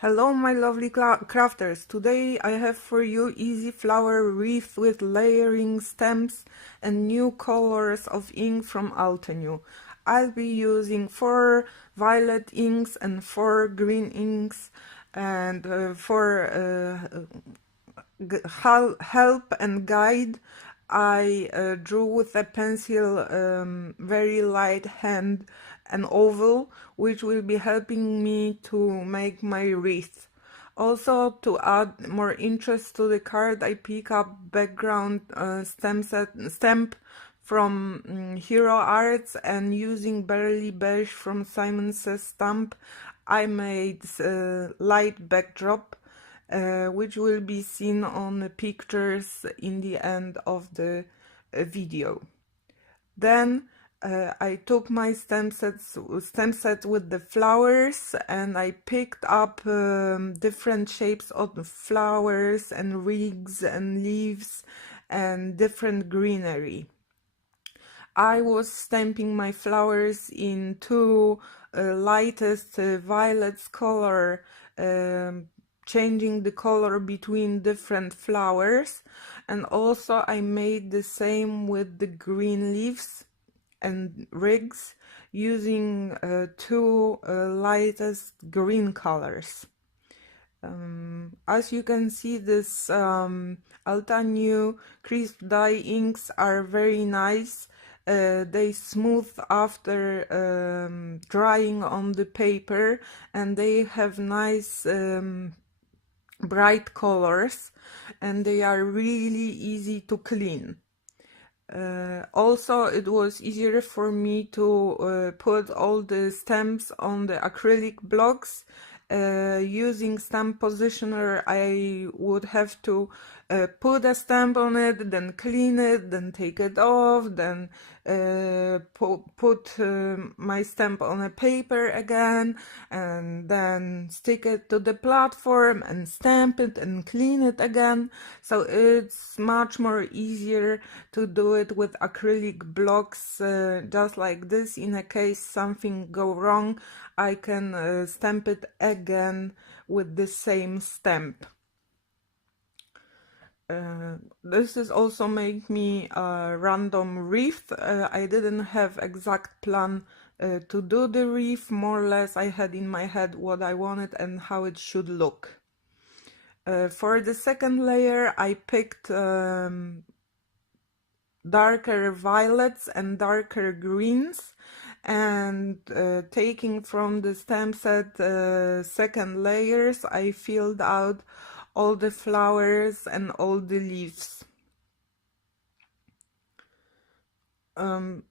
Hello my lovely crafters, today I have for you easy flower wreath with layering stems and new colors of ink from Altenew. I'll be using 4 violet inks and 4 green inks, and for help and guide I drew with a pencil, very light hand, an oval, which will be helping me to make my wreath. Also, to add more interest to the card, I pick up background stamp from Hero Arts, and using Barely Beige from Simon Says Stamp, I made light backdrop, which will be seen on the pictures in the end of the video. Then I took my stem set with the flowers, and I picked up different shapes of the flowers and twigs and leaves and different greenery. I was stamping my flowers in 2 lightest violets color, changing the color between different flowers, and also I made the same with the green leaves and twigs, using 2 lightest green colors. As you can see, this Altenew crisp dye inks are very nice. They smooth after drying on the paper, and they have nice bright colors, and they are really easy to clean. Also, it was easier for me to put all the stamps on the acrylic blocks. Using stamp positioner, I would have to put a stamp on it, then clean it, then take it off, then put my stamp on a paper again, and then stick it to the platform and stamp it and clean it again. So it's much more easier to do it with acrylic blocks, just like this. In a case something go wrong, I can stamp it again with the same stamp. This is also make me a random wreath. I didn't have exact plan to do the wreath. More or less I had in my head what I wanted and how it should look. For the second layer I picked darker violets and darker greens, and taking from the stamp set second layers, I filled out all the flowers and all the leaves. I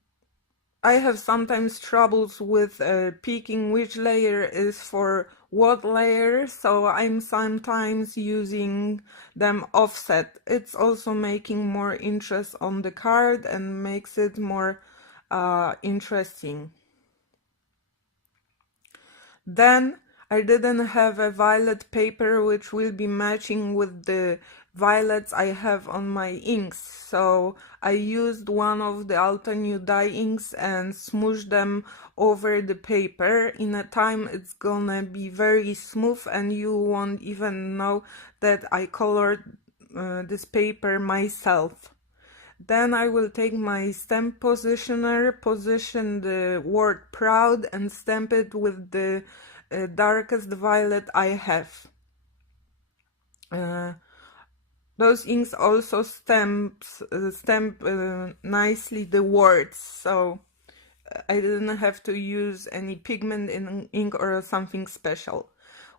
have sometimes troubles with picking which layer is for what layer, so I'm sometimes using them offset. It's also making more interest on the card and makes it more interesting. Then I didn't have a violet paper which will be matching with the violets I have on my inks, so I used one of the Altenew dye inks and smooshed them over the paper. In a time it's gonna be very smooth and you won't even know that I colored this paper myself. Then I will take my stamp positioner, position the word proud, and stamp it with the darkest violet I have. Those inks also stamp nicely the words, so I didn't have to use any pigment in ink or something special.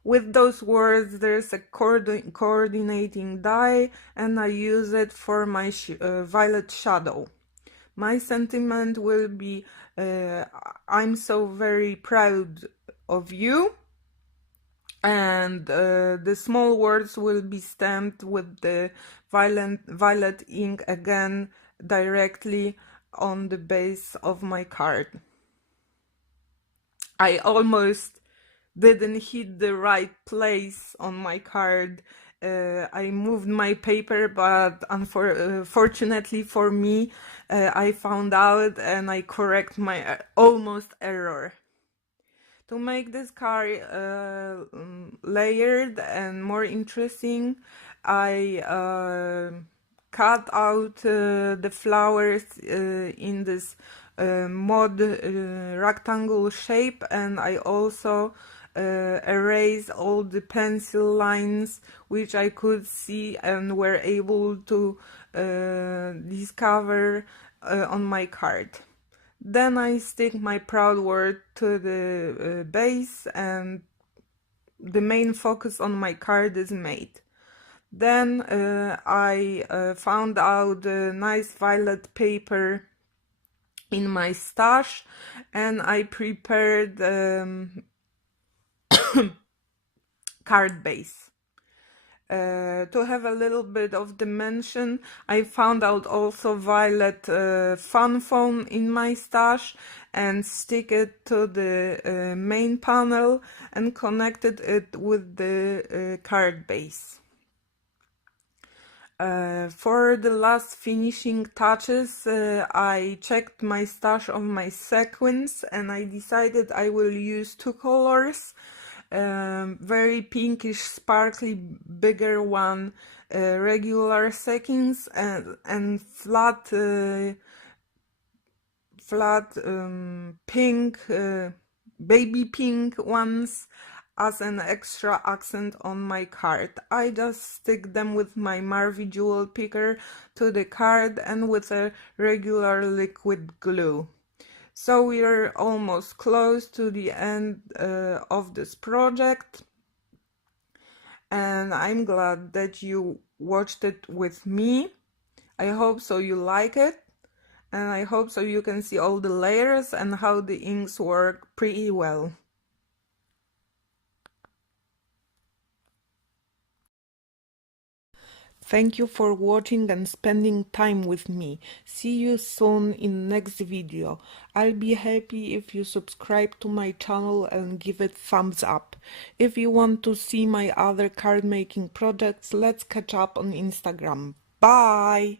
With those words, there's a coordinating die, and I use it for my violet shadow. My sentiment will be, I'm so very proud of you, and the small words will be stamped with the violet ink again directly on the base of my card. I almost didn't hit the right place on my card. I moved my paper, but unfortunately for me, I found out and I correct my almost error. To make this card layered and more interesting. I cut out the flowers in this mod rectangle shape, and I also erase all the pencil lines which I could see and were able to discover on my card. Then I stick my proud word to the base, and the main focus on my card is made. Then I found out a nice violet paper in my stash, and I prepared card base. To have a little bit of dimension, I found out also violet fun foam in my stash and stick it to the main panel and connected it with the card base. For the last finishing touches, I checked my stash of my sequins and I decided I will use two colors. Very pinkish, sparkly, bigger one, regular sequins, and flat pink, baby pink ones as an extra accent on my card. I just stick them with my Marvy jewel picker to the card and with a regular liquid glue. So we are almost close to the end of this project, and I'm glad that you watched it with me. I hope so you like it, and I hope so you can see all the layers and how the inks work pretty well. Thank you for watching and spending time with me. See you soon in next video. I'll be happy if you subscribe to my channel and give it thumbs up. If you want to see my other card making projects, let's catch up on Instagram. Bye!